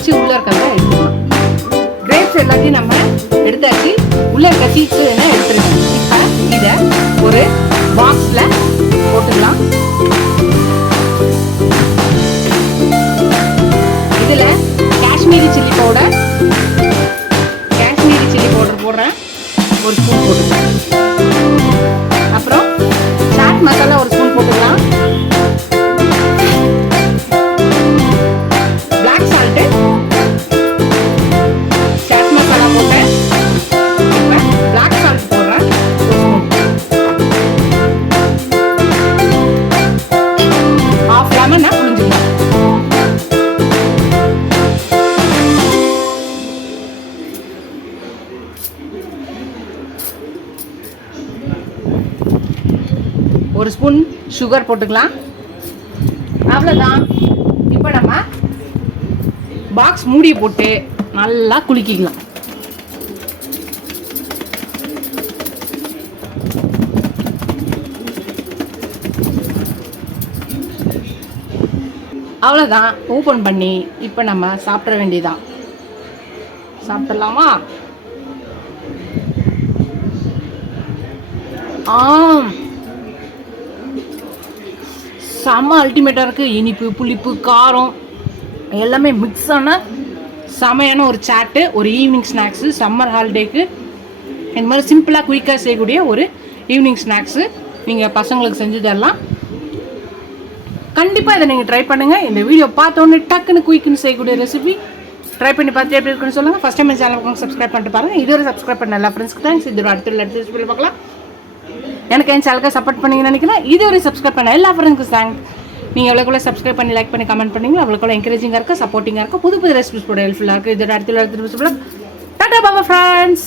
வச்சு உள்ளே இருக்கிறத எடுத்துக்கலாம். கிரேப்ஸ் எல்லாத்தையும் நம்ம எடுத்தாச்சு. உள்ளே இருக்க சீட்ஸு வேணால் எடுத்துருக்கோம். இப்போ இதை ஒரு பாக்ஸில் போட்டுக்கலாம். இதில் காஷ்மீரி சில்லி பவுடர் போடுறேன், ஒரு ஸ்பூன் போட்டுக்கலாம். அப்புறம் சாட் மசாலா ஒரு ஸ்பூன் போட்டுக்கலாம். பிளாக் சால்ட்டு, சாட் மசாலா போட்டேன். இப்போ பிளாக் சால்ட் போடுறேன், ஹாஃப் லெமனை புழிஞ்சுக்கலாம். ஒரு ஸ்பூன் சுகர் போட்டுக்கலாம். அவ்வளோதான். இப்போ நம்ம பாக்ஸ் மூடி போட்டு நல்லா குலுக்கிக்கலாம். அவ்வளோதான். ஓப்பன் பண்ணி இப்போ நம்ம சாப்பிட வேண்டியதான். சாப்பிடலாமா? செம்ம அல்டிமேட்டாக இருக்குது. இனிப்பு, புளிப்பு, காரம் எல்லாமே மிக்ஸ் ஆன செமையான ஒரு சாட்டு, ஒரு ஈவினிங் ஸ்நாக்ஸு. சம்மர் ஹாலிடேக்கு இந்த மாதிரி சிம்பிளாக குயிக்காக செய்யக்கூடிய ஒரு ஈவினிங் ஸ்நாக்ஸு நீங்கள் பசங்களுக்கு செஞ்சு தரலாம். கண்டிப்பாக இதை நீங்கள் ட்ரை பண்ணுங்கள். இந்த வீடியோ பார்த்தோன்னே டக்குன்னு குயிக்குன்னு செய்யக்கூடிய ரெசிபி ட்ரை பண்ணி பார்த்து எப்படி இருக்குன்னு சொல்லுங்கள். ஃபஸ்ட் டைம் சேனலுக்கு சப்ஸ்கிரைப் பண்ணிட்டு பாருங்கள். இதுவரை சப்ஸ்கிரைப் பண்ண எல்லா ஃப்ரெண்ட்ஸ்க்கு தேங்க்ஸ். இது அடுத்த ரெசிபி பார்க்கலாம். எனக்கு என் சேனலுக்கு சப்போர்ட் பண்ணிங்கன்னு நினைக்கிறேன். இதுவரை சப்ஸ்கிரைப் பண்ண எல்லா ஃப்ரெண்ட்ஸ்க்கு தேங்க்ஸ். நீங்கள் எவ்வளோக்குள்ள சப்ஸ்கிரைப் பண்ணி லைக் பண்ணி கமெண்ட் பண்ணீங்களோ அவ்வளோக்குள்ள என்கரேஜிங்காக இருக்குது, சப்போர்ட்டிங்காக இருக்குது, புது புது ரெசிபிஸ் போட ஹெல்ப்ஃபுல்லாக இருக்குது. இதோட அடுத்த ரெசிபி டாடா பாபா ஃப்ரெண்ட்ஸ்.